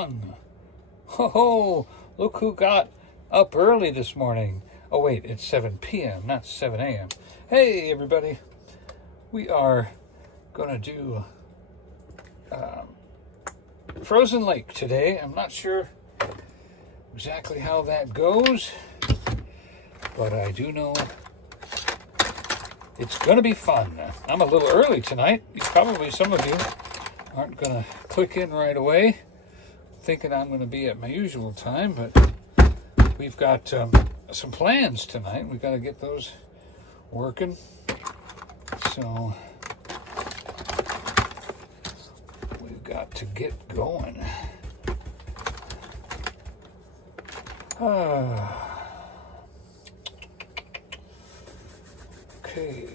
one. Ho ho! Look who got up early this morning. Oh wait, it's 7 p.m., not 7 a.m. Hey everybody, we are gonna do Frozen Lake today. I'm not sure exactly how that goes, but I do know it's gonna be fun. I'm a little early tonight. Probably some of you aren't gonna click in right away thinking I'm gonna be at my usual time, but we've got some plans tonight. We've got to get those working. So we've got to get going. Okay.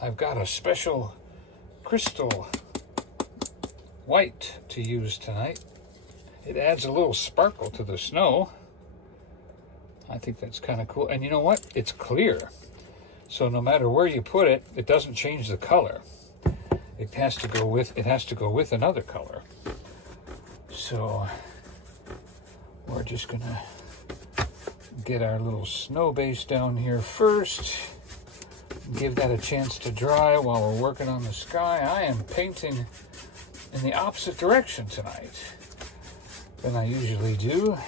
I've got a special crystal white to use tonight. It adds a little sparkle to the snow. I think that's kind of cool. And you know what? It's clear. So no matter where you put it, it doesn't change the color. It has to go with another color. So we're just gonna get our little snow base down here first. Give that a chance to dry while we're working on the sky. I am painting in the opposite direction tonight than I usually do.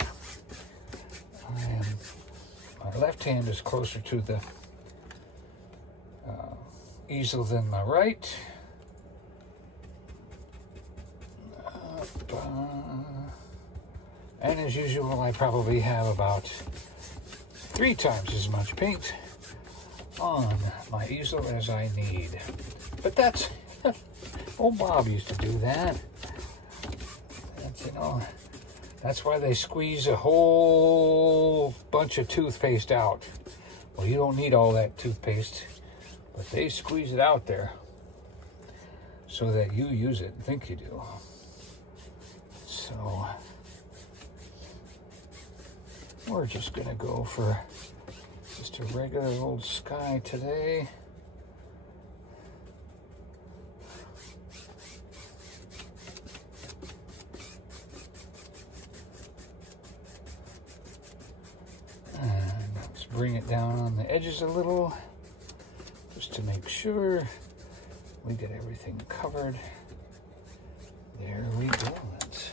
My left hand is closer to the easel than my right. And as usual, I probably have about 3 times as much paint on my easel as I need. But that's, old Bob used to do that. That's, that's why they squeeze a whole bunch of toothpaste out. Well, you don't need all that toothpaste, but they squeeze it out there so that you use it and think you do. So we're just gonna go for just a regular old sky today. And let's bring it down on the edges a little, just to make sure we get everything covered. There we go. That's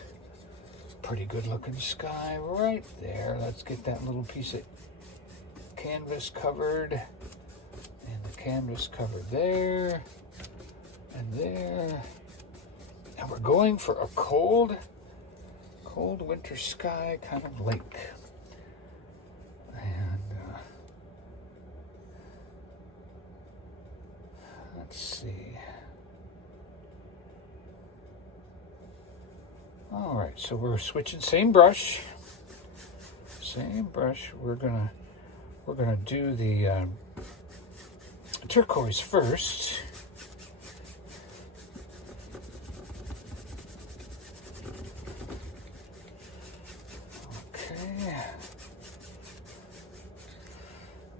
a pretty good looking sky right there. Let's get that little piece of canvas covered, and the canvas covered there and there. And we're going for a cold winter sky kind of lake. And let's see. All right, so we're switching, same brush. We're gonna do the turquoise first. Okay.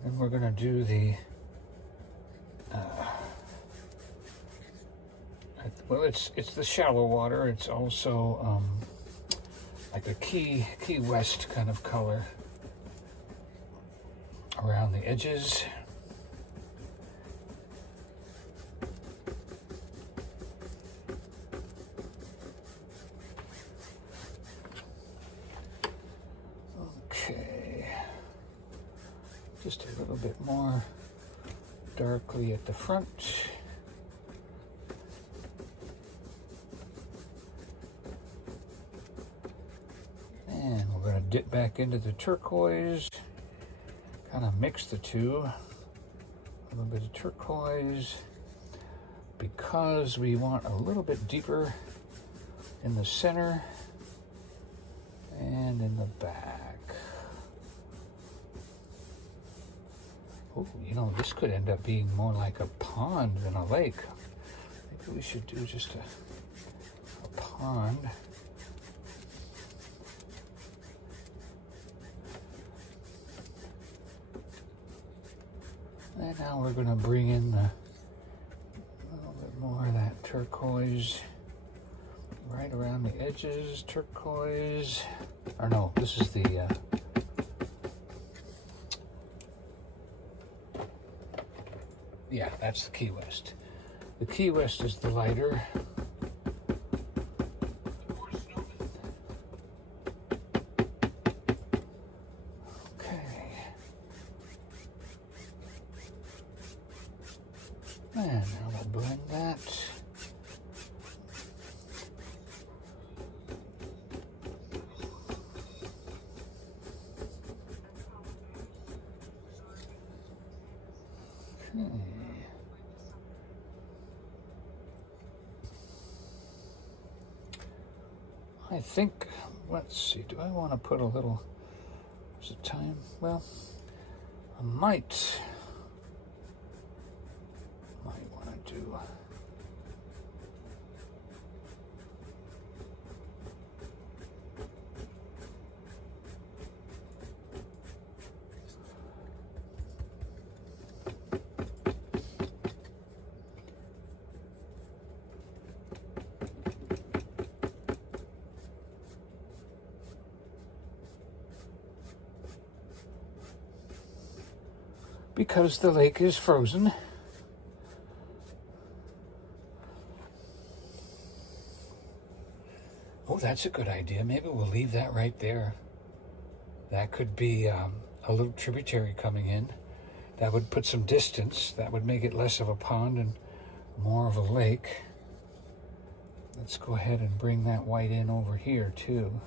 Then we're gonna do the well, it's the shallow water. It's also like a Key West kind of color around the edges. Okay, just a little bit more darkly at the front. And we're going to dip back into the turquoise. Kind of mix the two, a little bit of turquoise, because we want a little bit deeper in the center and in the back. Oh, this could end up being more like a pond than a lake. Maybe we should do just a pond. And now we're going to bring in the turquoise right around the edges, turquoise. Or no, this is the yeah, that's the Key West. The Key West is the lighter. Okay. And now we'll blend that. Okay. I think, let's see, do I want to put a little, is it time? Well, I might want to do, because the lake is frozen. Oh, that's a good idea. Maybe we'll leave that right there. That could be a little tributary coming in. That would put some distance. That would make it less of a pond and more of a lake. Let's go ahead and bring that white in over here too.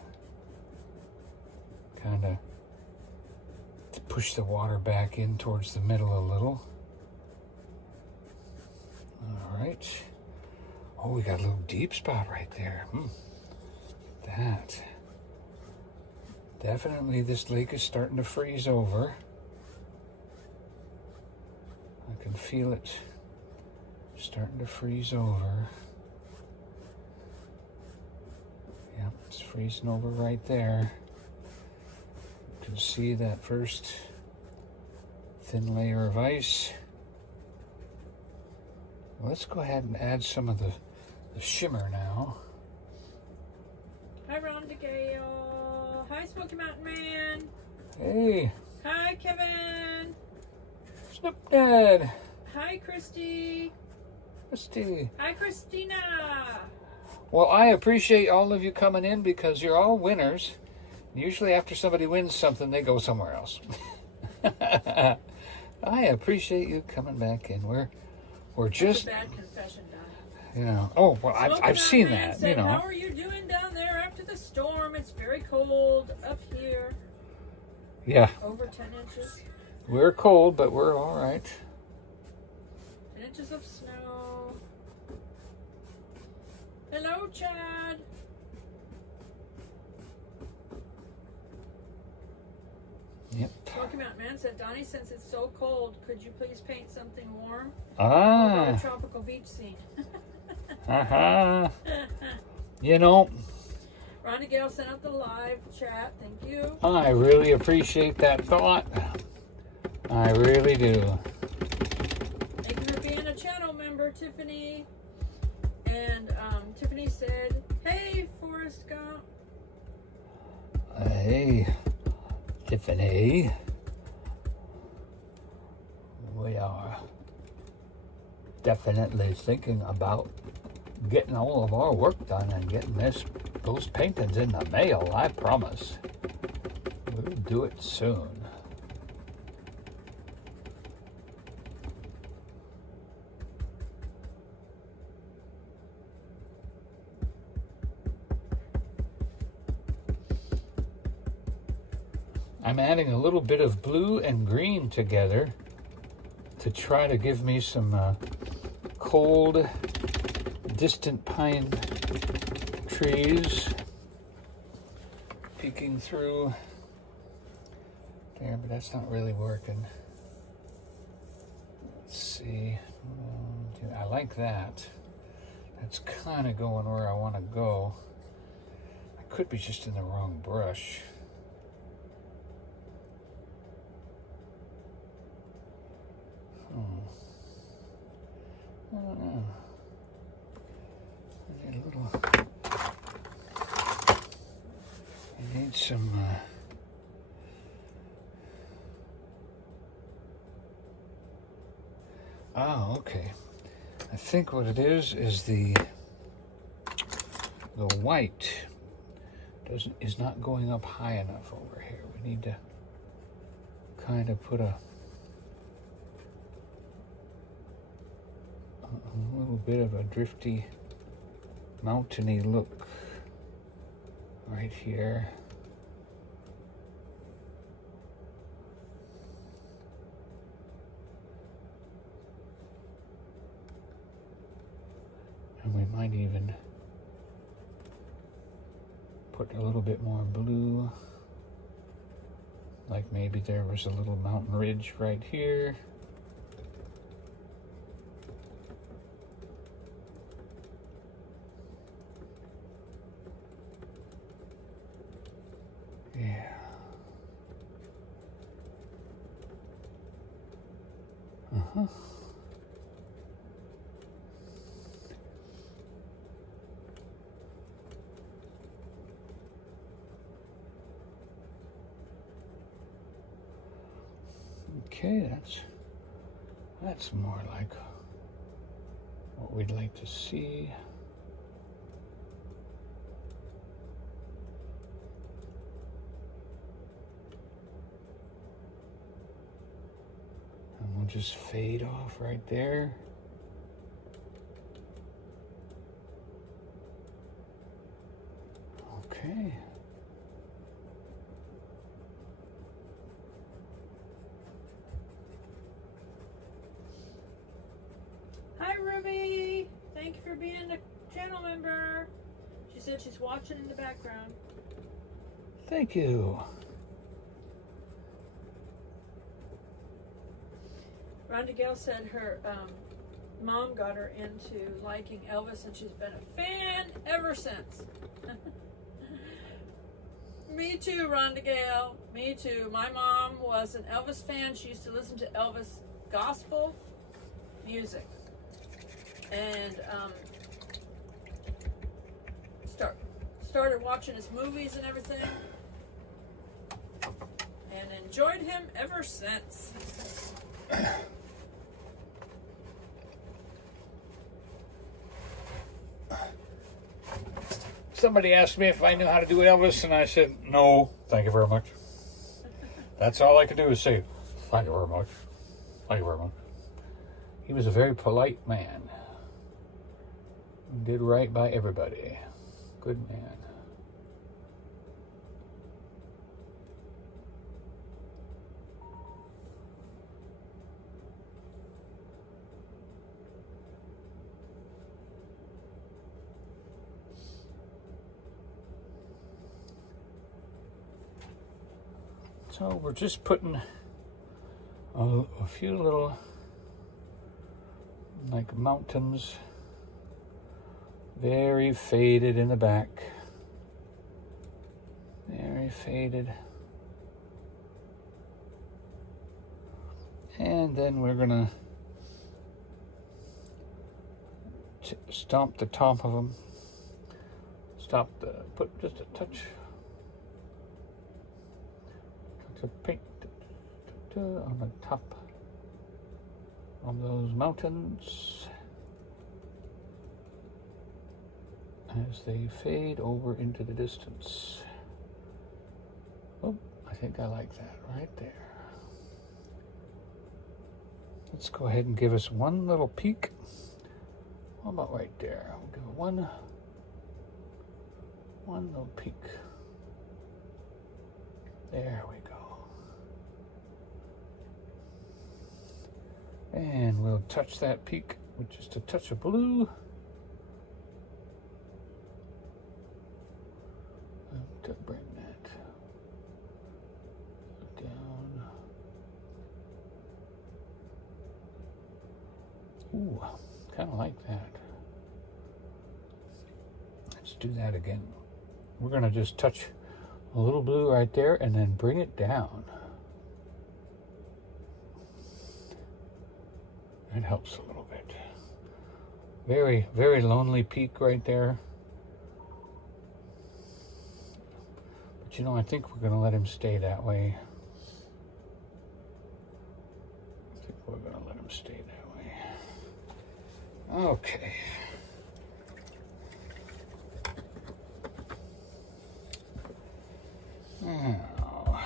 Kind of push the water back in towards the middle a little. All right. Oh, we got a little deep spot right there. That. Definitely this lake is starting to freeze over. I can feel it starting to freeze over. Yep, it's freezing over right there. You can see that first thin layer of ice. Let's go ahead and add some of the shimmer now. Hi, Rhonda Gale. Hi, Smoky Mountain Man. Hey. Hi, Kevin. Snoop Dad. Hi, Christy. Christy. Hi, Christina. Well, I appreciate all of you coming in because you're all winners. Usually after somebody wins something, they go somewhere else. I appreciate you coming back in. We're just... That's a bad confession, Donny. You know, oh, well, I've seen that, said, you know. How are you doing down there after the storm? It's very cold up here. Yeah. Over 10 inches. We're cold, but we're all right. 10 inches of snow. Hello, Chad. Yep. Smoky Mountain Man said, Donny, since it's so cold, could you please paint something warm? Ah. A tropical beach scene. Uh-huh. You know, Rhonda Gale sent out the live chat. Thank you. I really appreciate that thought. I really do. Thank you for being a channel member, Tiffany. And Tiffany said, hey, Forrest Gump. Hey, Tiffany. We are definitely thinking about getting all of our work done and getting those paintings in the mail, I promise. We'll do it soon. I'm adding a little bit of blue and green together to try to give me some cold, distant pine trees peeking through there, but that's not really working. Let's see. I like that. That's kind of going where I want to go. I could be just in the wrong brush. I don't know. some oh, okay. I think what it is the white is not going up high enough over here. We need to kind of put a little bit of a drifty, mountainy look right here. And we might even put a little bit more blue, like maybe there was a little mountain ridge right here. Yeah. Uh-huh. Okay, that's more like what we'd like to see. And we'll just fade off right there. Okay. Hi, Ruby. Thank you for being a channel member. She said she's watching in the background. Thank you. Rhonda Gale said her mom got her into liking Elvis, and she's been a fan ever since. Me too, Rhonda Gale. Me too. My mom was an Elvis fan. She used to listen to Elvis gospel music. And started watching his movies and everything. And enjoyed him ever since. Somebody asked me if I knew how to do Elvis, and I said, no, thank you very much. That's all I could do is say, thank you very much. Thank you very much. He was a very polite man. Did right by everybody. Good man. So we're just putting a few little like mountains, very faded in the back, very faded. And then we're gonna stomp the top of them, put just a touch of paint on the top of those mountains as they fade over into the distance. Oh, I think I like that right there. Let's go ahead and give us one little peek. How about right there? We'll give it one little peek. There we go. And we'll touch that peak with just a touch of blue. To bring that down. Ooh, kind of like that. Let's do that again. We're going to just touch a little blue right there and then bring it down. It helps a little bit. Very, very lonely peak right there. But But you know, I think we're gonna let him stay that way. I think we're gonna let him stay that way. Okay. Now,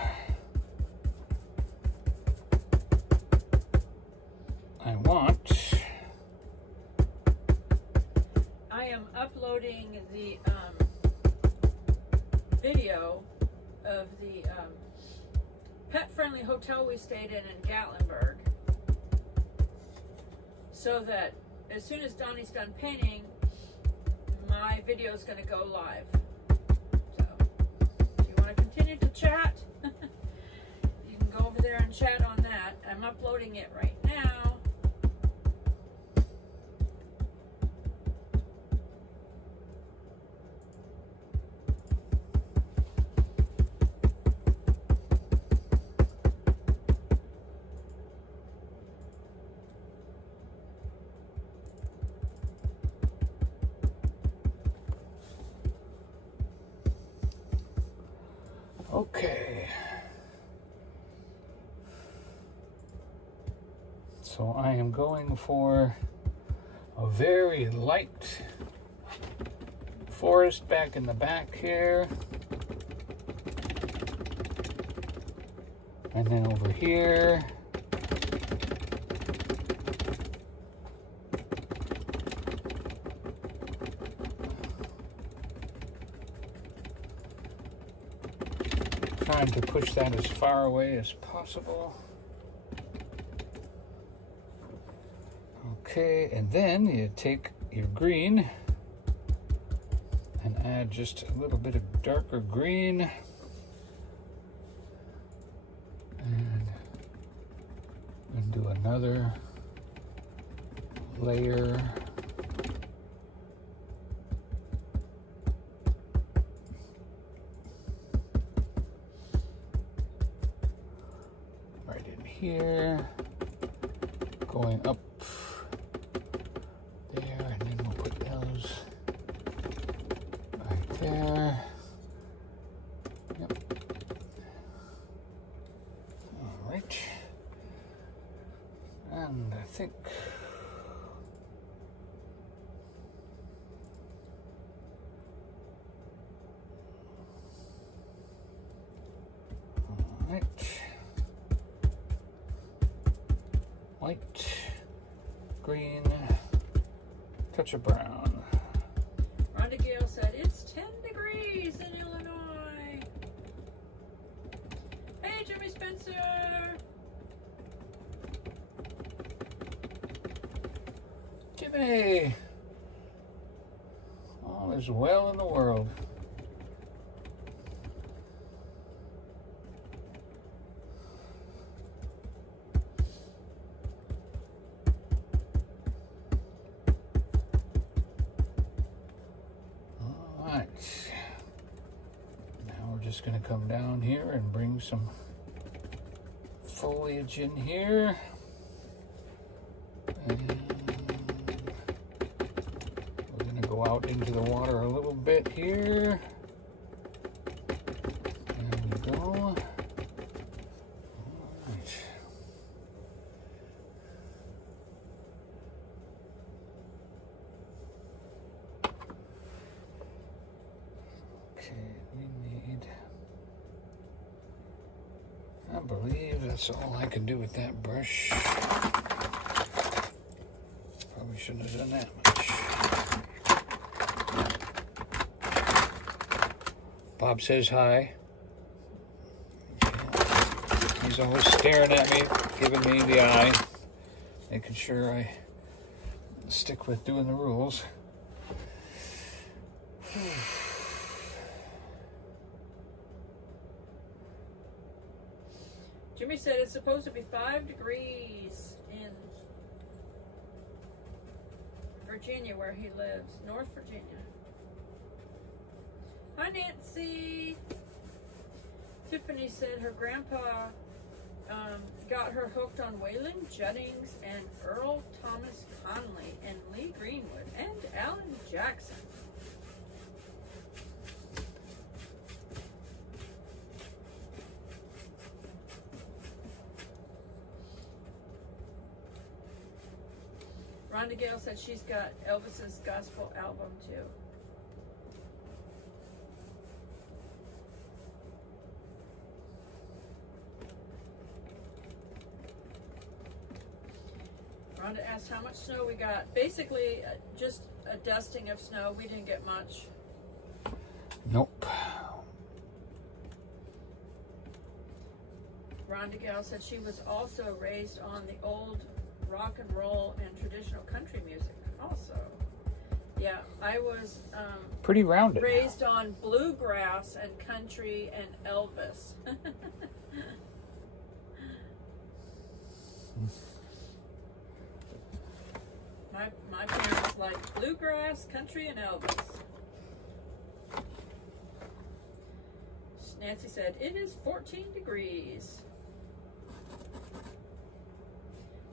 I am uploading the video of the pet-friendly hotel we stayed in Gatlinburg, so that as soon as Donnie's done painting, my video is going to go live. So if you want to continue to chat, you can go over there and chat on that. I'm uploading it right now. Okay. So I am going for a very light forest back in the back here. And then over here. Trying to push that as far away as possible. Okay, and then you take your green and add just a little bit of darker green. And do another layer. Right in here, going up there, and then we'll put those right there. Yep. All right. And I think all right. White, green, touch of brown. Rhonda Gale said, it's 10 degrees in Illinois. Hey, Jimmy Spencer. Jimmy! All is well in the world. Just going to come down here and bring some foliage in here. And we're going to go out into the water a little bit here. There we go. All right. Okay, we need... I believe that's all I can do with that brush. Probably shouldn't have done that much. Bob says hi. He's always staring at me, giving me the eye, making sure I stick with doing the rules. Jimmy said it's supposed to be 5 degrees in Virginia, where he lives, North Virginia. Hi, Nancy. Tiffany said her grandpa got her hooked on Waylon Jennings and Earl Thomas Conley and Lee Greenwood and Alan Jackson. Rhonda Gale said she's got Elvis's gospel album too. Rhonda asked how much snow we got. Basically, just a dusting of snow. We didn't get much. Nope. Rhonda Gale said she was also raised on the old rock and roll and traditional country music also. Yeah, I was Pretty rounded. raised on bluegrass and country and Elvis. My parents liked bluegrass, country, and Elvis. Nancy said, it is 14 degrees.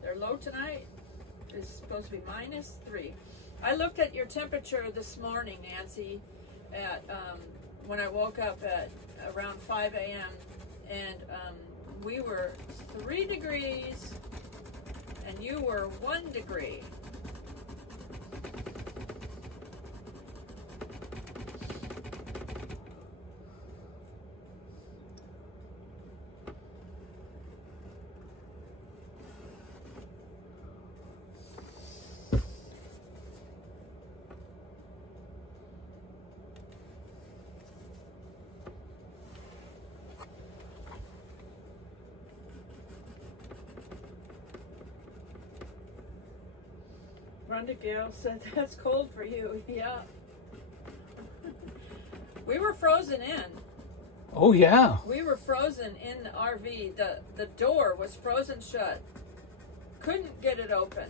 Their low tonight is supposed to be -3. I looked at your temperature this morning, Nancy, at when I woke up at around 5 a.m. and we were 3 degrees and you were 1 degree. Rhonda Gale said, that's cold for you. Yeah. We were frozen in. Oh, yeah. We were frozen in the RV. The door was frozen shut. Couldn't get it open.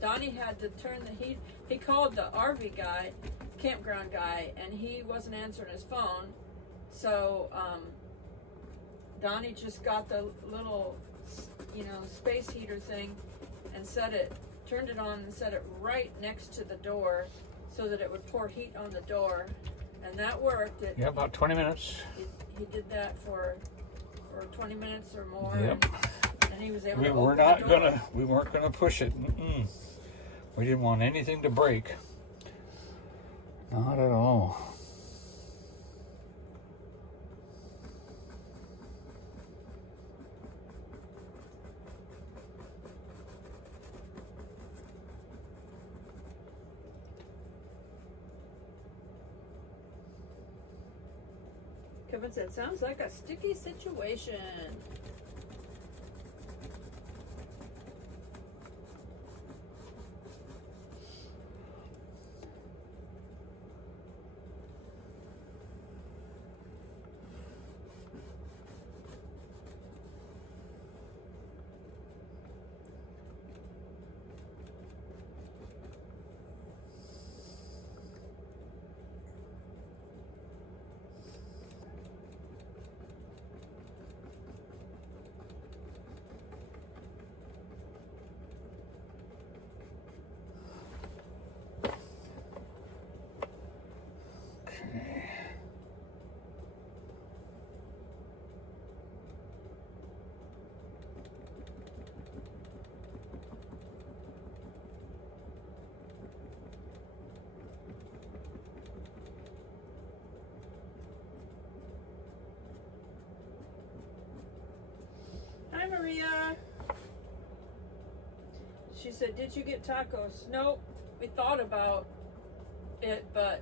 Donnie had to turn the heat. He called the RV guy, campground guy, and he wasn't answering his phone. So Donnie just got the little, space heater thing and turned it on and set it right next to the door so that it would pour heat on the door, and that worked. Yeah, about 20 minutes. He did that for 20 minutes or more. Yep. And he was able We to were open not the door. we weren't gonna push it. Mm-mm. We didn't want anything to break. Not at all. Kevin said, sounds like a sticky situation. Hi, Maria. She said, did you get tacos? Nope. We thought about it, but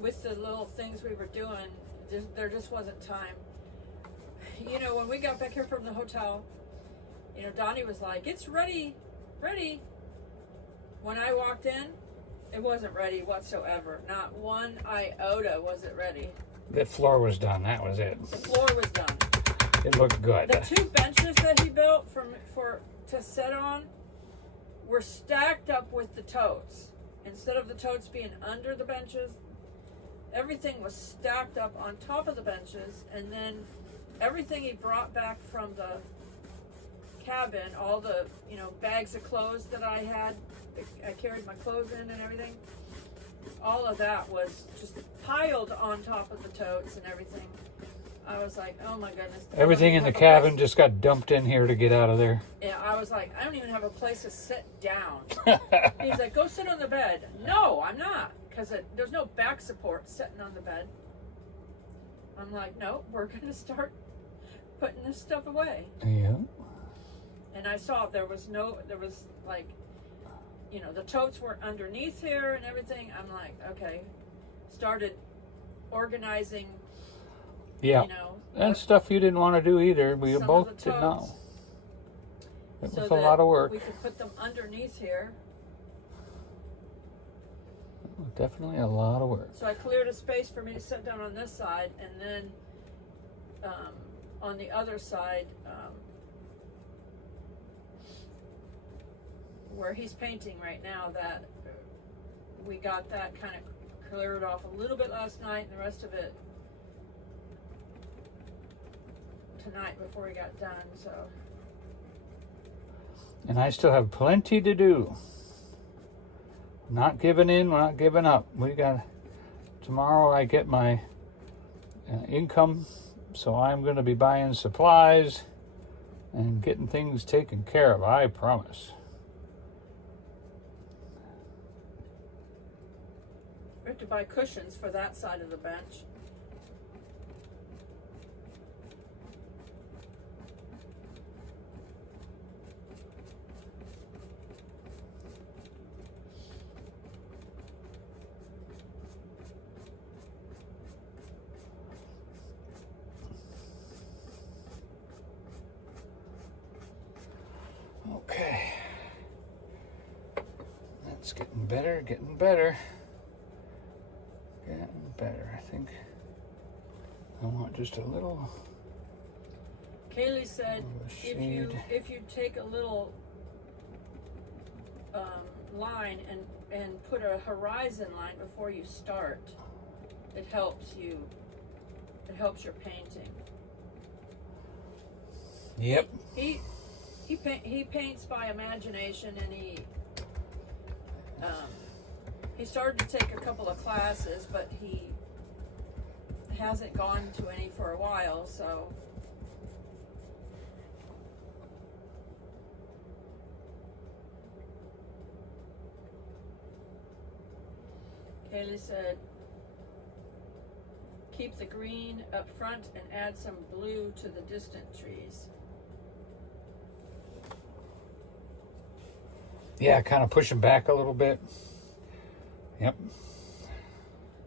with the little things we were doing, there just wasn't time. When we got back here from the hotel, Donnie was like, it's ready. When I walked in, it wasn't ready whatsoever. Not one iota was it ready. The floor was done. That was it. The floor was done. It looked good. The 2 benches that he built to sit on were stacked up with the totes. Instead of the totes being under the benches, everything was stacked up on top of the benches, and then everything he brought back from the cabin, all the bags of clothes that I had, I carried my clothes in and everything. All of that was just piled on top of the totes and everything. I was like, oh my goodness. Everything in the cabin just got dumped in here to get out of there. Yeah, I was like, I don't even have a place to sit down. He's like, go sit on the bed. No, I'm not, because there's no back support sitting on the bed. I'm like, no, we're going to start putting this stuff away. Yeah. And I saw there was like, you know, the totes were underneath here and everything. I'm like, okay. Started organizing. Yeah. You know, and stuff you didn't want to do either. We both did not. It was a lot of work. We could put them underneath here. Definitely a lot of work. So I cleared a space for me to sit down on this side, and then on the other side, where he's painting right now, that we got that kind of cleared off a little bit last night, and the rest of it tonight before we got done. So, and I still have plenty to do. Not giving in, we're not giving up. Tomorrow I get my income, so I'm going to be buying supplies and getting things taken care of, I promise. we have to buy cushions for that side of the bench. Okay. That's getting better, getting better. Getting better, I think. I want just a little. Kaylee said if you take a little line and put a horizon line before you start, it helps you. It helps your painting. Yep. He paints by imagination, and he started to take a couple of classes, but he hasn't gone to any for a while, so. Kaylee said, keep the green up front and add some blue to the distant trees. Yeah, kind of push them back a little bit. Yep.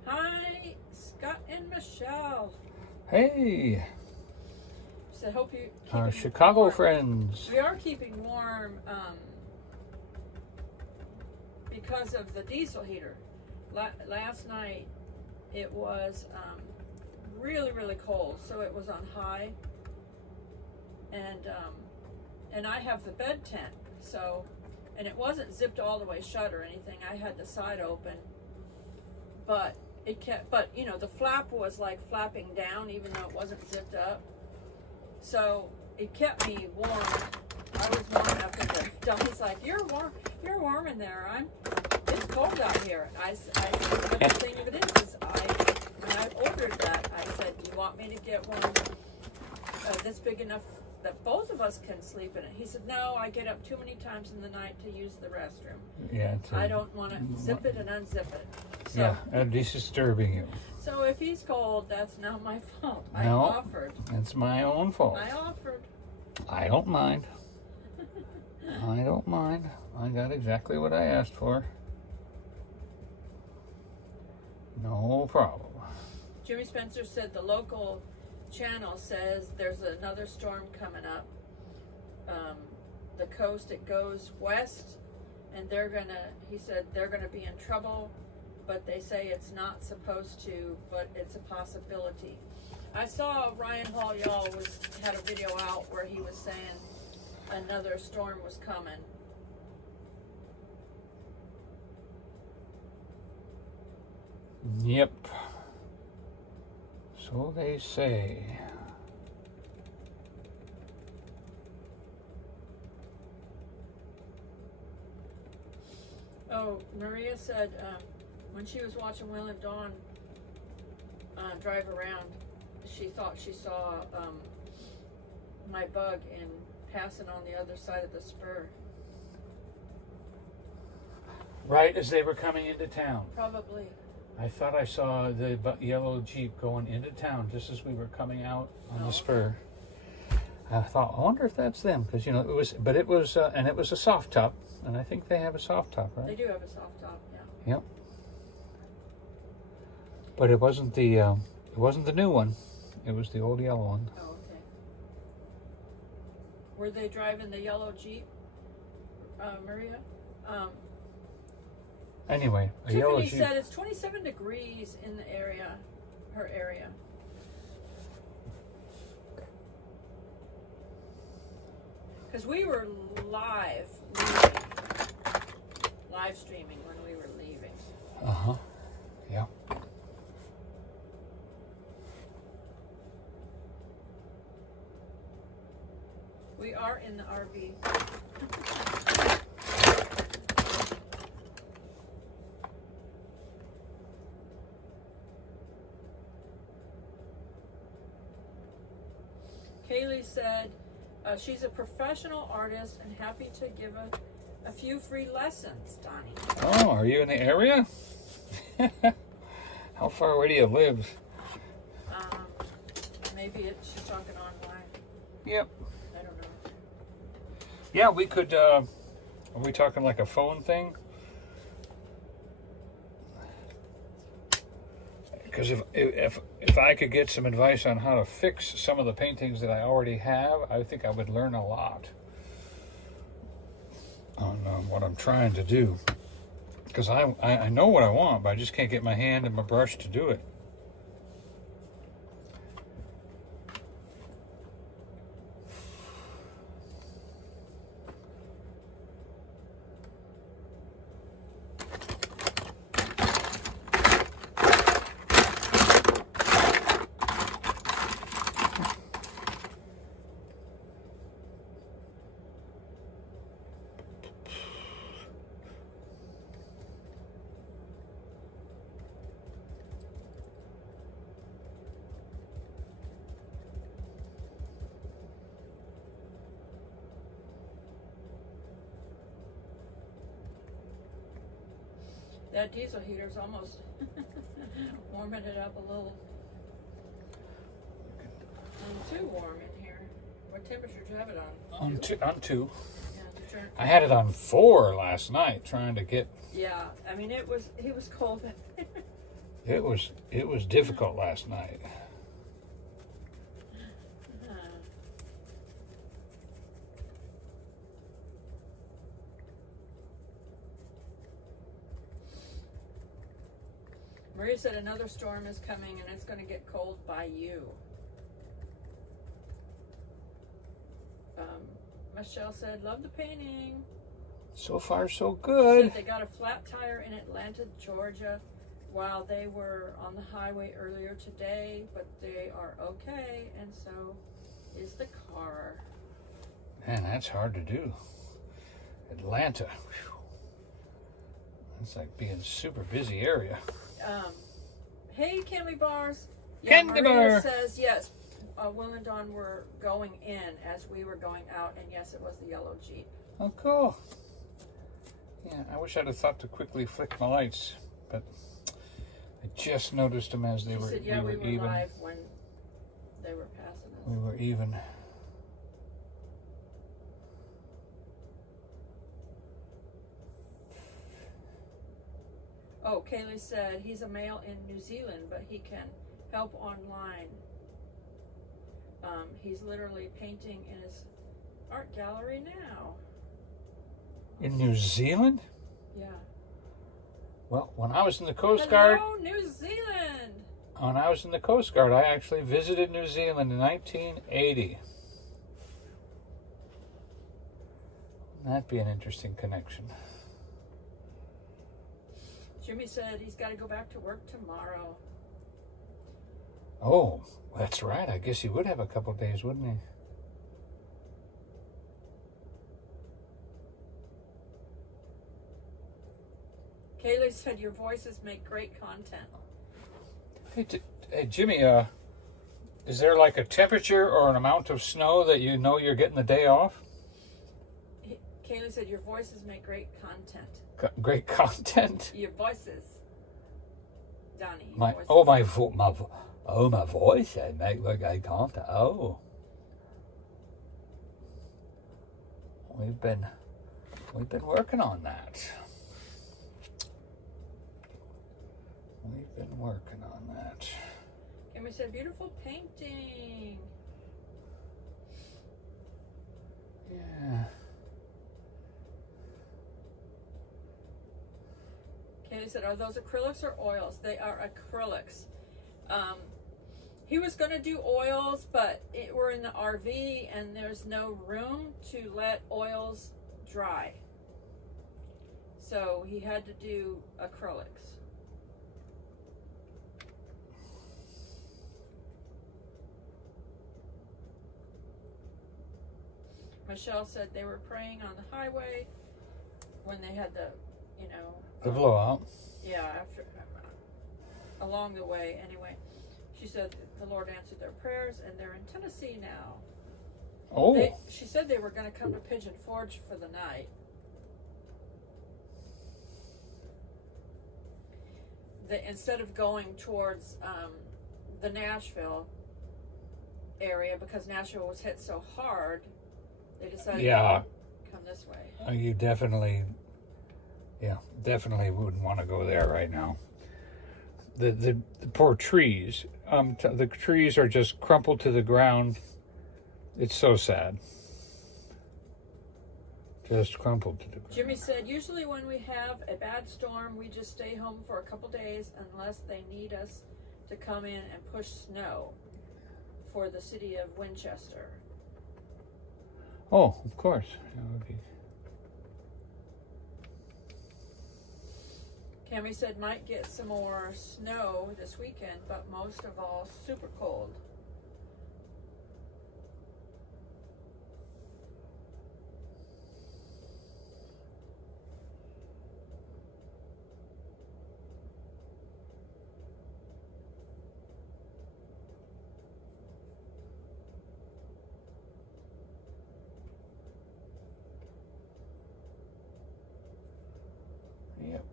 Hi, Scott and Michelle. Hey. Said, hope you keep Our Chicago warm. friends. We are keeping warm because of the diesel heater. Last night it was really, really cold, so it was on high. And I have the bed tent, so. And it wasn't zipped all the way shut or anything. I had the side open, but it kept. But you know, the flap was like flapping down, even though it wasn't zipped up. So it kept me warm. I was warm enough. And Donnie's like, "You're warm. You're warm in there. It's cold out here." I said, "The thing of it is when I ordered that, I said, do you want me to get one that's big enough that both of us can sleep in it?" He said, "No, I get up too many times in the night to use the restroom. Yeah, I don't want to zip it and unzip it." So, yeah, that'd be disturbing you. So if he's cold, that's not my fault. I No, offered. It's my own fault. I offered. I don't mind. I don't mind. I got exactly what I asked for. No problem. Jimmy Spencer said the local channel says there's another storm coming up. The coast, it goes west, and he said they're gonna be in trouble, but they say it's not supposed to, but it's a possibility. I saw Ryan Hall Y'all had a video out where he was saying another storm was coming. Yep. So they say. Oh, Maria said when she was watching Will and Dawn drive around, she thought she saw my bug in passing on the other side of the spur. Right as they were coming into town. Probably. I thought I saw the yellow Jeep going into town just as we were coming out on the spur. I thought, I wonder if that's them, because it was, and it was a soft top, and I think they have a soft top, right? They do have a soft top, yeah. Yep. But it wasn't the new one. It was the old yellow one. Oh, okay. Were they driving the yellow Jeep, Maria? Anyway, a yellow Tiffany Jeep. said it's 27 degrees in the area, her area. Because we were live streaming when we were leaving. Uh-huh. Yeah. We are in the RV. Kaylee said she's a professional artist and happy to give a few free lessons, Donnie. Oh, are you in the area? How far away do you live? Maybe she's talking online. Yep. I don't know. Yeah, we could, are we talking like a phone thing? Because if I could get some advice on how to fix some of the paintings that I already have, I think I would learn a lot on what I'm trying to do. Because I know what I want, but I just can't get my hand and my brush to do it. That diesel heater's almost warming it up a little. Too warm in here. What temperature did you have it on? On two. Yeah, I had it on 4 last night, trying to get. Yeah, I mean it was cold. It was difficult last night. Maria said another storm is coming and it's going to get cold by you. Michelle said, love the painting. So far, so good. Said they got a flat tire in Atlanta, Georgia, while they were on the highway earlier today, but they are okay, and so is the car. Man, that's hard to do. Atlanta. Whew. That's like being a super busy area. Hey, candy bars. Candy Maria bar. says yes. Will and Dawn were going in as we were going out, and yes, it was the yellow Jeep. Oh, cool. Yeah, I wish I'd have thought to quickly flick my lights, but I just noticed them as She said, yeah, we were even. live when they were passing us. We were even. Oh, Kaylee said he's a male in New Zealand, but he can help online. He's literally painting in his art gallery now. In New Zealand? Yeah. Well, when I was in the Coast Guard. Hello, New Zealand! When I was in the Coast Guard, I actually visited New Zealand in 1980. That'd be an interesting connection. Jimmy said he's got to go back to work tomorrow. Oh, that's right. I guess he would have a couple of days, wouldn't he? Kaylee said your voices make great content. Hey, Jimmy, Is there like a temperature or an amount of snow that you know you're getting the day off? Kaylee said your voices make great content. Great content. Your voices, Donny. My voices. my voice. I make great content. Oh, we've been working on that. We've been working on that. And we said beautiful painting. Yeah. Kaylee said, are those acrylics or oils? They are acrylics. He was going to do oils, but we're in the RV and there's no room to let oils dry. So he had to do acrylics. Michelle said they were praying on the highway when they had the, The blowout. Yeah, after along the way. Anyway, she said the Lord answered their prayers, and they're in Tennessee now. Oh. She said they were going to come to Pigeon Forge for the night. Instead of going towards the Nashville area, because Nashville was hit so hard, they decided to come this way. You definitely wouldn't want to go there right now. The poor trees. The trees are just crumpled to the ground. It's so sad. Just crumpled to the ground. Jimmy said, usually when we have a bad storm, we just stay home for a couple days unless they need us to come in and push snow for the city of Winchester. Oh, of course. That would be... Cammy said might get some more snow this weekend, but most of all, super cold. Yep.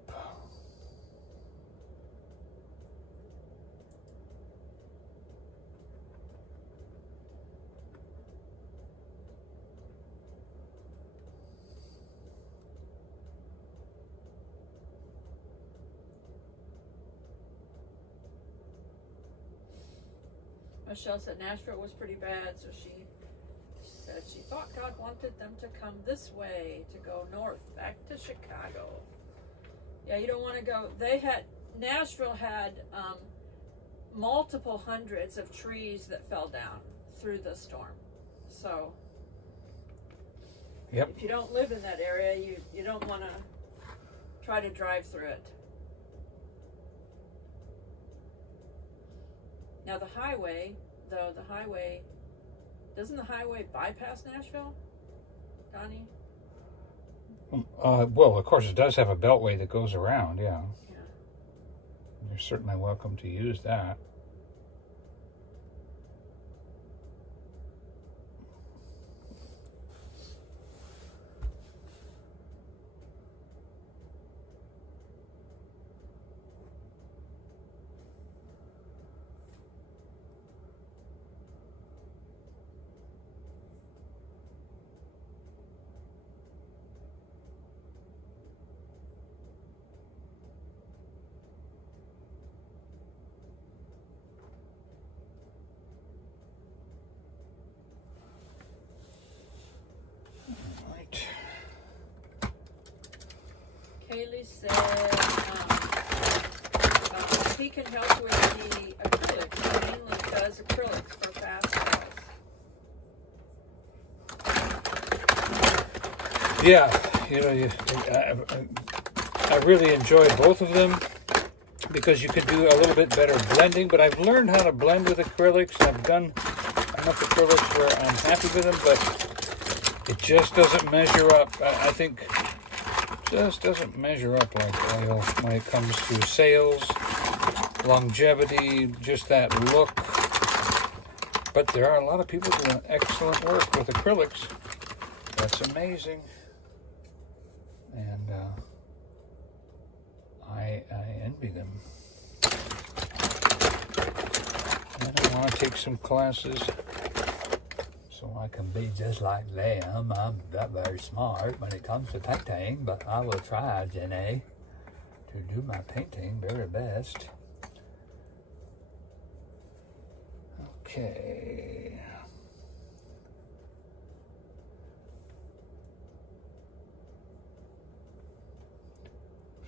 Michelle said Nashville was pretty bad, so she said she thought God wanted them to come this way, to go north, back to Chicago. Yeah, you don't want to go. Nashville had multiple hundreds of trees that fell down through the storm. So, Yep. if you don't live in that area, you don't want to try to drive through it. Now the highway, doesn't the highway bypass Nashville, Donnie? Well, of course, it does have a beltway that goes around, yeah. Yeah. You're certainly welcome to use that. Right. Kaylee said he can help with the acrylics. He mainly does acrylics for fast walls. Yeah, I really enjoy both of them because you can do a little bit better blending, but I've learned how to blend with acrylics. I've done enough acrylics where I'm happy with them, but it just doesn't measure up. I think it just doesn't measure up like oil when it comes to sales, longevity, just that look. But there are a lot of people doing excellent work with acrylics. That's amazing. And I envy them. And I want to take some classes so I can be just like them. I'm not very smart when it comes to painting, but I will try, Jenny, to do my painting very best. Okay.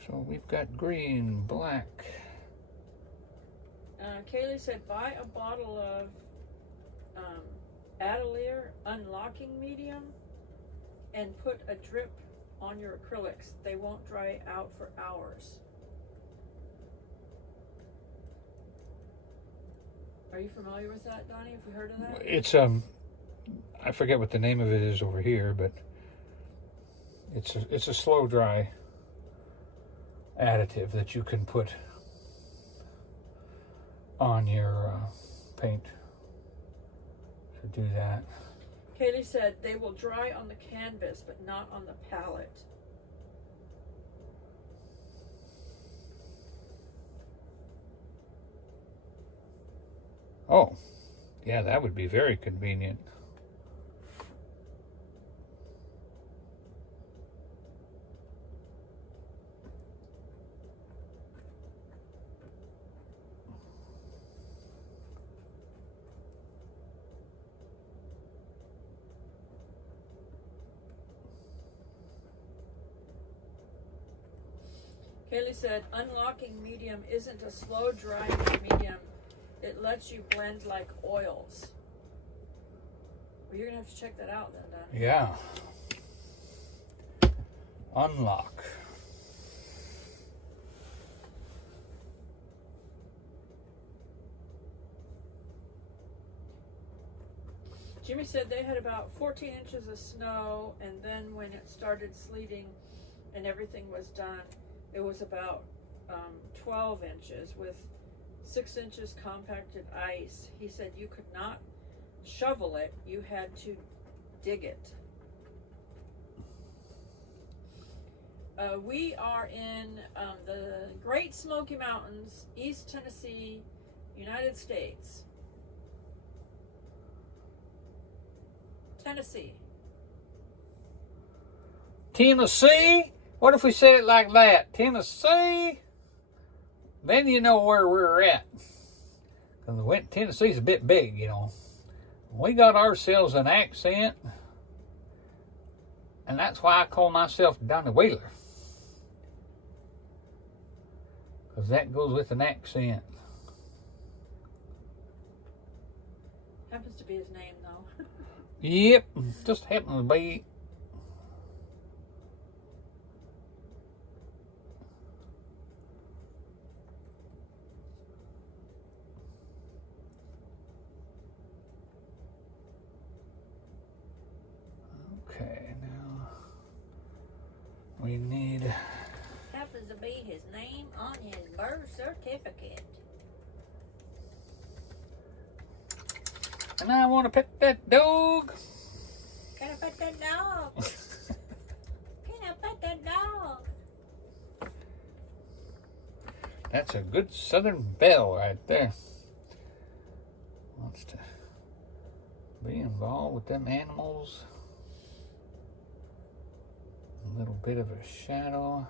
So we've got green, black. Kaylee said, buy a bottle of Atelier unlocking medium and put a drip on your acrylics. They won't dry out for hours. Are you familiar with that, Donnie? Have you heard of that? It's I forget what the name of it is over here, but it's a slow dry additive that you can put on your paint to do that. Kaylee said they will dry on the canvas, but not on the palette. Oh, yeah, that would be very convenient. Kaylee said unlocking medium isn't a slow drying medium. It lets you blend like oils. Well, you're gonna have to check that out then, Donnie. Yeah. Unlock. Jimmy said they had about 14 inches of snow, and then when it started sleeting and everything was done, it was about 12 inches with 6 inches compacted ice. He said you could not shovel it, you had to dig it. We are in the Great Smoky Mountains, East Tennessee, United States. Tennessee. Tennessee? What if we said it like that? Tennessee? Then you know where we're at. Because Tennessee's a bit big, you know. We got ourselves an accent. And that's why I call myself Donny Wheeler. Because that goes with an accent. Happens to be his name, though. Yep, just happens to be. Okay, now we need. Happens to be his name on his birth certificate. And I want to pet that dog. Can I pet that dog? Can I pet that dog? That's a good Southern belle right there. Wants to be involved with them animals. A little bit of a shadow.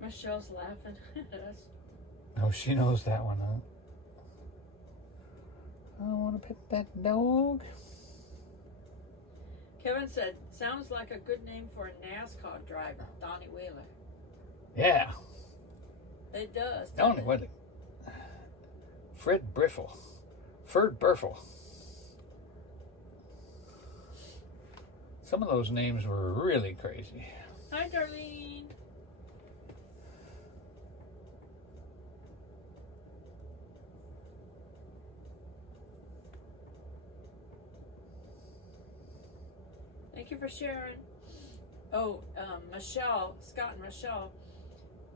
Michelle's laughing at us. No, she knows that one, huh? I want to pet that dog. Kevin said, sounds like a good name for a NASCAR driver, Donny Wheeler. Yeah. It does. Donny Wheeler. Fred Burfel. Some of those names were really crazy. Hi, Darlene. Thank you for sharing. Oh, Michelle, Scott and Michelle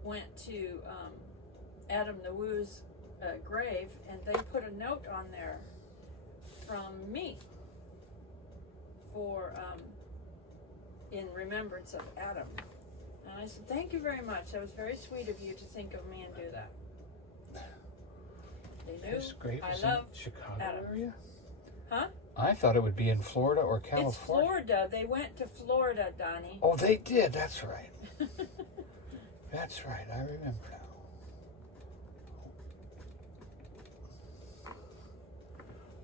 went to Adam the Woo's grave, and they put a note on there from me for in remembrance of Adam. And I said, thank you very much. That was very sweet of you to think of me and do that. They knew This grave I is love in Chicago Adam. area? Huh? I thought it would be in Florida or California. It's Florida. They went to Florida, Donnie. Oh, they did. That's right. That's right. I remember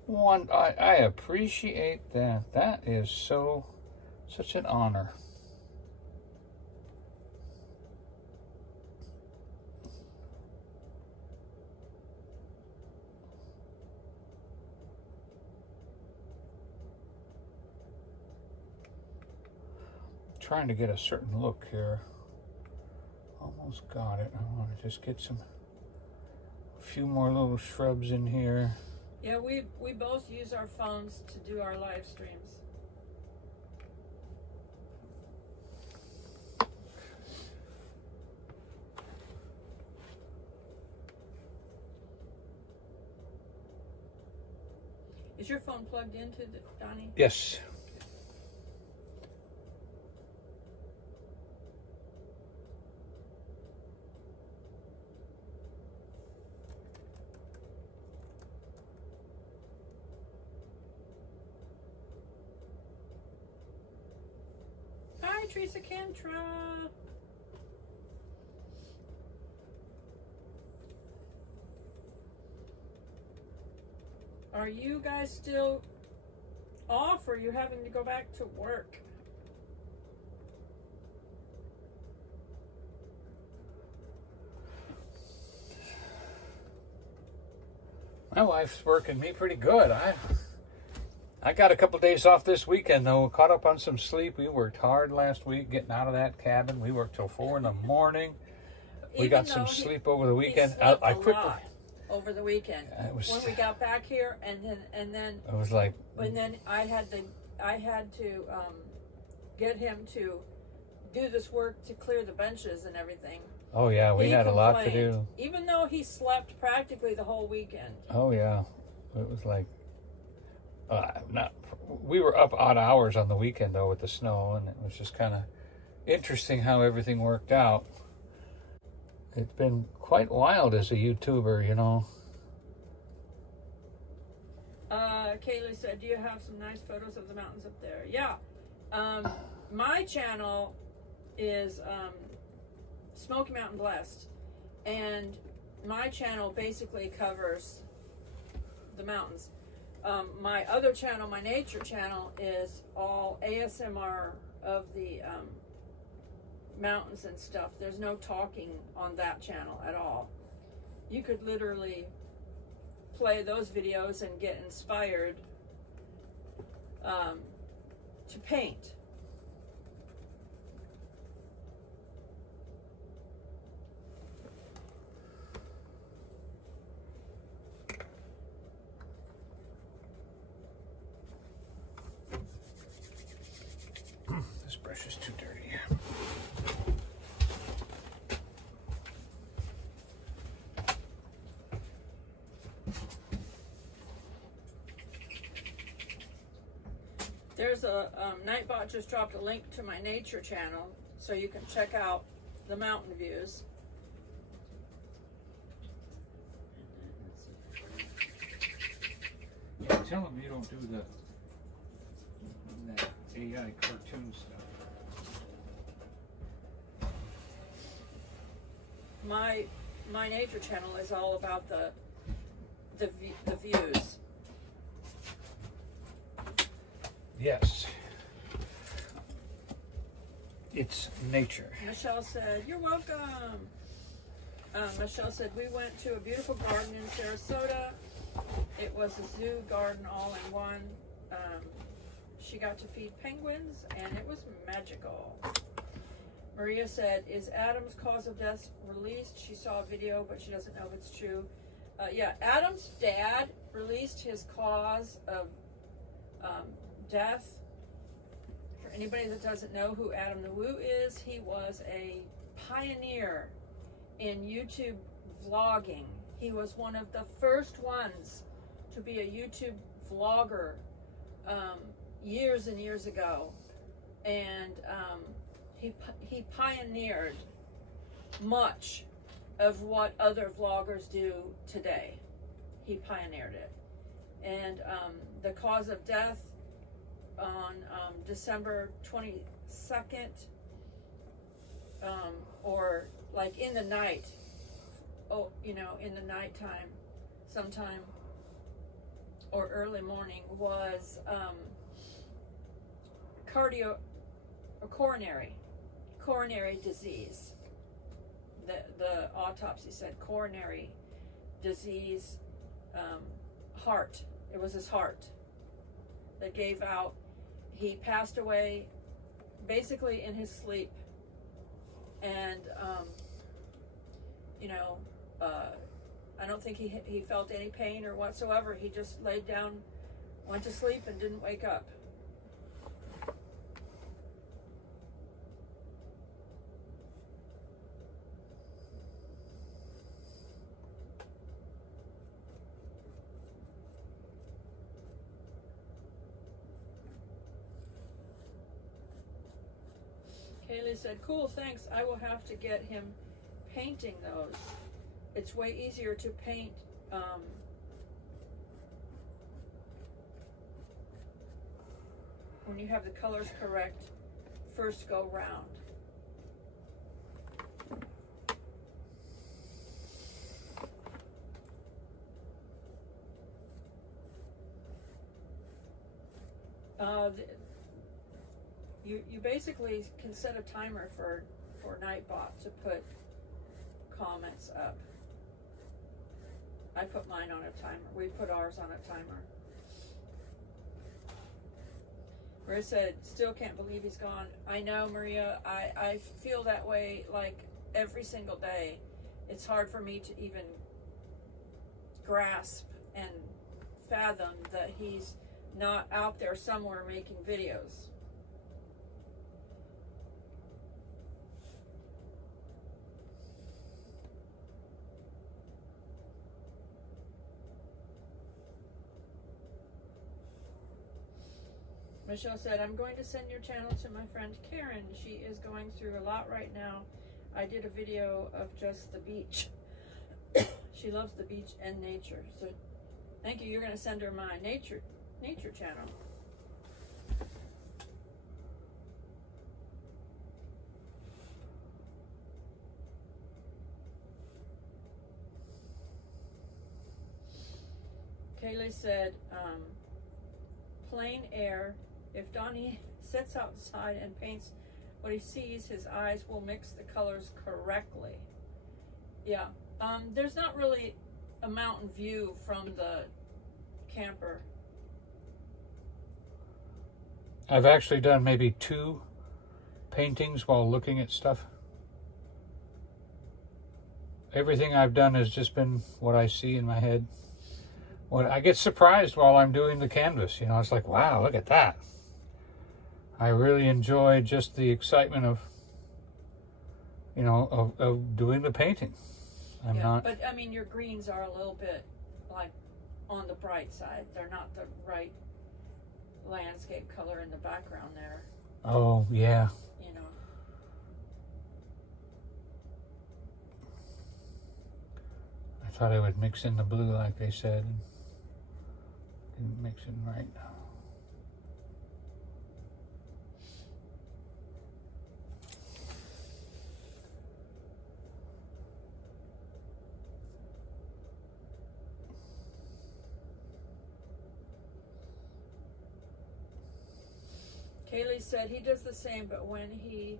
now. I appreciate that. That is such an honor. Trying to get a certain look here. Almost got it. I want to just get a few more little shrubs in here. Yeah, we both use our phones to do our live streams. Is your phone plugged into Donnie? Yes. Hi, Teresa Cantra. Are you guys still off, or are you having to go back to work? My wife's working me pretty good. I got a couple days off this weekend, though. Caught up on some sleep. We worked hard last week getting out of that cabin. We worked till 4 in the morning. We got some sleep over the weekend. I quickly over the weekend when we got back here, and then it was like, and then I had to get him to do this work to clear the benches and everything. oh yeah, we had a lot to do. Even though he slept practically the whole weekend. Oh yeah, it was like we were up odd hours on the weekend though with the snow, and it was just kind of interesting how everything worked out. It's been quite wild as a YouTuber, you know. Kaylee said, do you have some nice photos of the mountains up there? Yeah. My channel is Smoky Mountain Blessed, and my channel basically covers the mountains. My other channel, my nature channel, is all ASMR of the mountains and stuff. There's no talking on that channel at all. You could literally play those videos and get inspired to paint. This brush is too dirty. There's a Nightbot just dropped a link to my nature channel, so you can check out the mountain views. Yeah, tell them you don't do that AI cartoon stuff. My nature channel is all about the views. Yes. It's nature. Michelle said, you're welcome. Michelle said, we went to a beautiful garden in Sarasota. It was a zoo garden all in one. She got to feed penguins, and it was magical. Maria said, is Adam's cause of death released? She saw a video, but she doesn't know if it's true. Yeah, Adam's dad released his cause of death For anybody that doesn't know who Adam the Woo is, he was a pioneer in YouTube vlogging. He was one of the first ones to be a YouTube vlogger years and years ago, and he pioneered much of what other vloggers do today. He pioneered it. And the cause of death on December 22nd, or like in the night, in the nighttime sometime, or early morning, was coronary disease. The autopsy said coronary disease, heart. It was his heart that gave out. He passed away basically in his sleep, and I don't think he felt any pain or whatsoever. He just laid down, went to sleep, and didn't wake up. Kaylee said, cool, thanks. I will have to get him painting those. It's way easier to paint when you have the colors correct first go round. You basically can set a timer for Nightbot to put comments up. I put mine on a timer. We put ours on a timer. Maria said, still can't believe he's gone. I know, Maria. I feel that way like every single day. It's hard for me to even grasp and fathom that he's not out there somewhere making videos. Michelle said, I'm going to send your channel to my friend Karen. She is going through a lot right now. I did a video of just the beach. She loves the beach and nature. So thank you. You're going to send her my nature channel. Kaylee said, plain air. If Donny sits outside and paints what he sees, his eyes will mix the colors correctly. Yeah. There's not really a mountain view from the camper. I've actually done maybe 2 paintings while looking at stuff. Everything I've done has just been what I see in my head. When I get surprised while I'm doing the canvas, it's like, wow, look at that. I really enjoy just the excitement of, of doing the painting. But I mean, your greens are a little bit like on the bright side. They're not the right landscape color in the background there. Oh, yeah. I thought I would mix in the blue like they said. Didn't mix it right. Kaylee said he does the same, but when he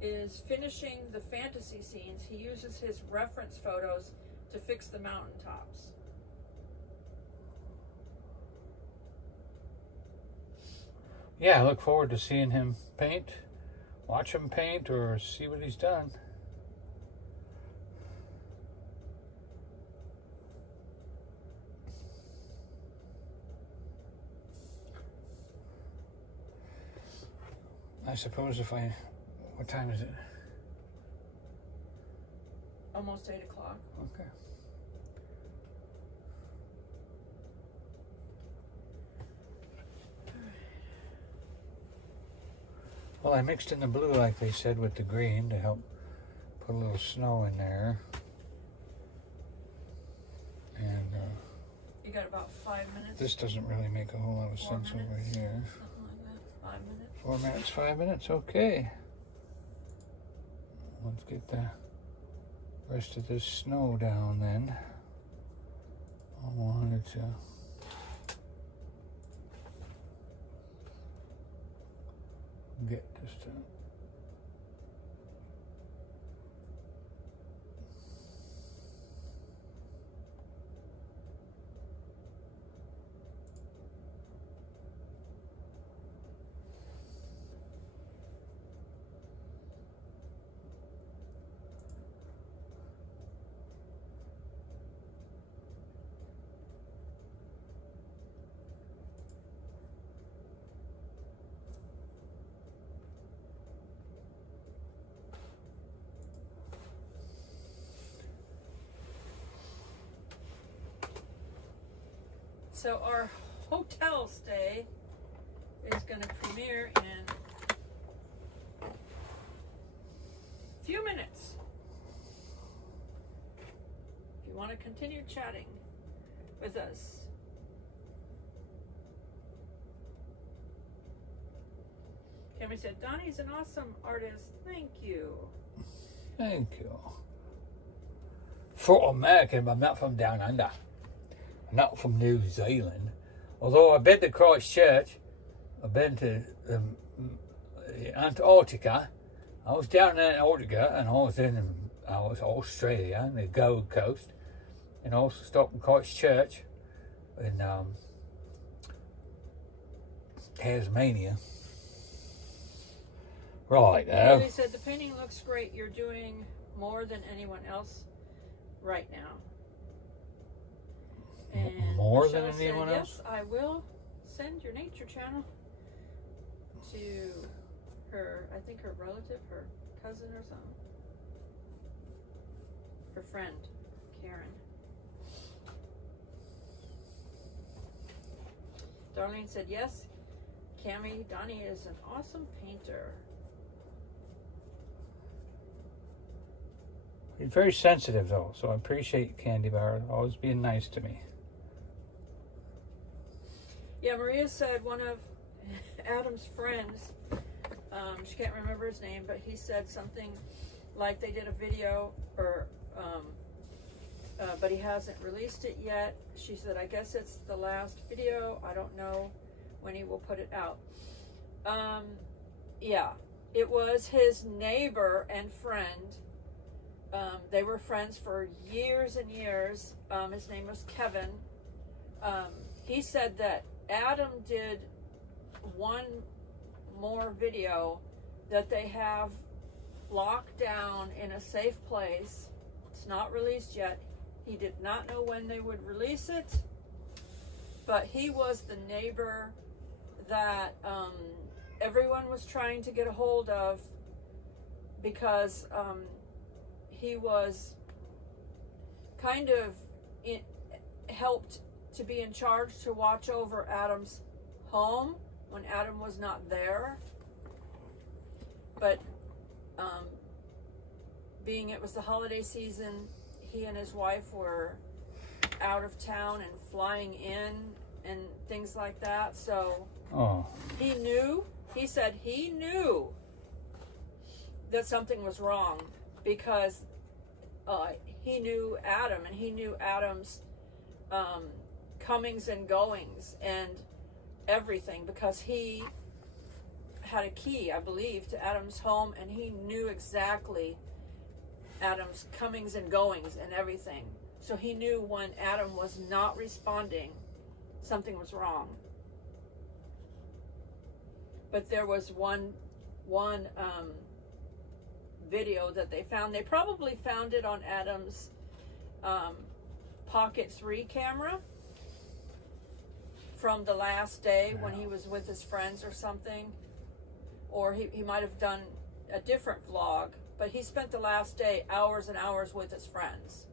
is finishing the fantasy scenes, he uses his reference photos to fix the mountaintops. Yeah, I look forward to seeing him paint, watch him paint, or see what he's done. I suppose if I... What time is it? Almost 8 o'clock. Okay. Well, I mixed in the blue like they said with the green to help put a little snow in there. And You got about 5 minutes. this doesn't really make a whole lot of 4 sense over minutes, here. something like that. 5 minutes. 4 minutes, 5 minutes, okay. Let's get the rest of this snow down then. I wanted to get this to... So our hotel stay is going to premiere in a few minutes. If you want to continue chatting with us. Cammy said, Donnie's an awesome artist. Thank you. Thank you. For American, but I'm not from down under. I'm not from New Zealand. Although I've been to Christchurch, I've been to Antarctica. I was down in Antarctica, and I was Australia, and the Gold Coast, and also stopped in Christchurch in Tasmania. Right now. He said the painting looks great. You're doing more than anyone else right now. And More Michelle than anyone said, else? Yes, I will send your nature channel to her, I think her relative, her cousin or something. Her friend, Karen. Darlene said, yes, Cammy, Donnie is an awesome painter. He's very sensitive, though, so I appreciate Candy Bar always being nice to me. Yeah, Maria said one of Adam's friends, she can't remember his name, but he said something like they did a video, or but he hasn't released it yet. She said, I guess it's the last video. I don't know when he will put it out. Yeah, it was his neighbor and friend. They were friends for years and years. His name was Kevin. He said that Adam did one more video that they have locked down in a safe place. It's not released yet. He did not know when they would release it, but he was the neighbor that everyone was trying to get a hold of because he was kind of helped to be in charge to watch over Adam's home when Adam was not there. But being it was the holiday season, he and his wife were out of town and flying in and things like that. So he knew, he said he knew that something was wrong because he knew Adam and he knew Adam's comings and goings and everything because he had a key, I believe, to Adam's home, and he knew exactly Adam's comings and goings and everything. So he knew when Adam was not responding, something was wrong. But there was one video that they found. They probably found it on Adam's Pocket 3 camera from the last day when he was with his friends or something. or he might have done a different vlog, but he spent the last day hours and hours with his friends.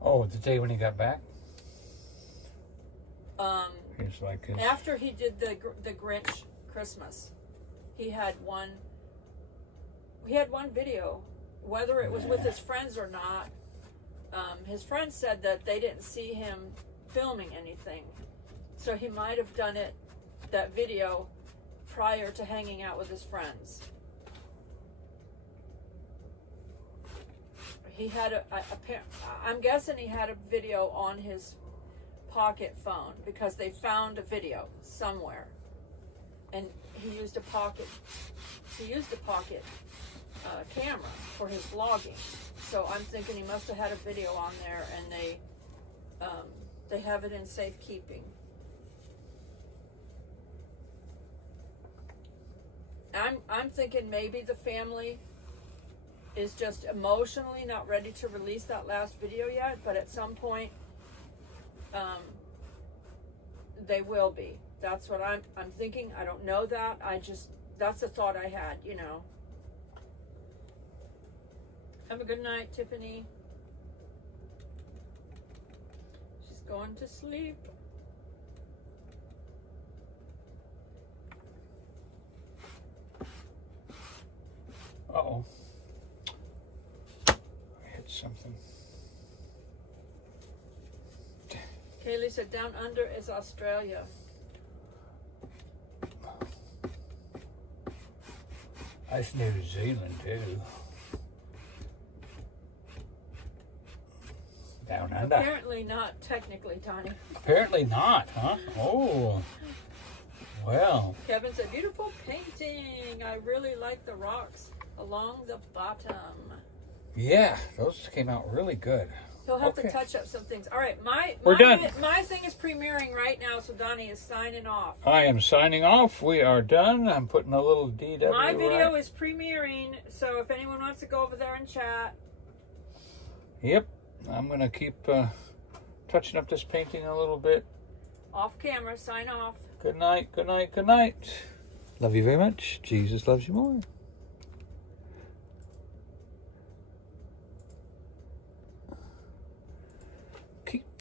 Oh, the day when he got back? He's like his... After he did the Grinch Christmas, he had one video, whether it was with his friends or not. His friends said that they didn't see him filming anything, so he might have done that video prior to hanging out with his friends. He had I'm guessing he had a video on his pocket phone, because they found a video somewhere, and he used a pocket camera for his vlogging. So I'm thinking he must have had a video on there, and they have it in safekeeping. I'm thinking maybe the family is just emotionally not ready to release that last video yet, but at some point they will be. That's what I'm thinking. I don't know that. That's a thought I had, you know. Have a good night, Tiffany. She's going to sleep. Uh-oh. I hit something. Kaylee said down under is Australia. That's New Zealand too. Down under. Apparently not technically, Donny. Apparently not, huh? Oh. Well. Kevin said, beautiful painting. I really like the rocks along the bottom. Yeah, those came out really good. He'll have to touch up some things. All right, we're done. My thing is premiering right now, so Donny is signing off. I am signing off. We are done. I'm putting a little DW. My video is premiering, so if anyone wants to go over there and chat. Yep, I'm going to keep touching up this painting a little bit. Off camera, sign off. Good night, good night, good night. Love you very much. Jesus loves you more.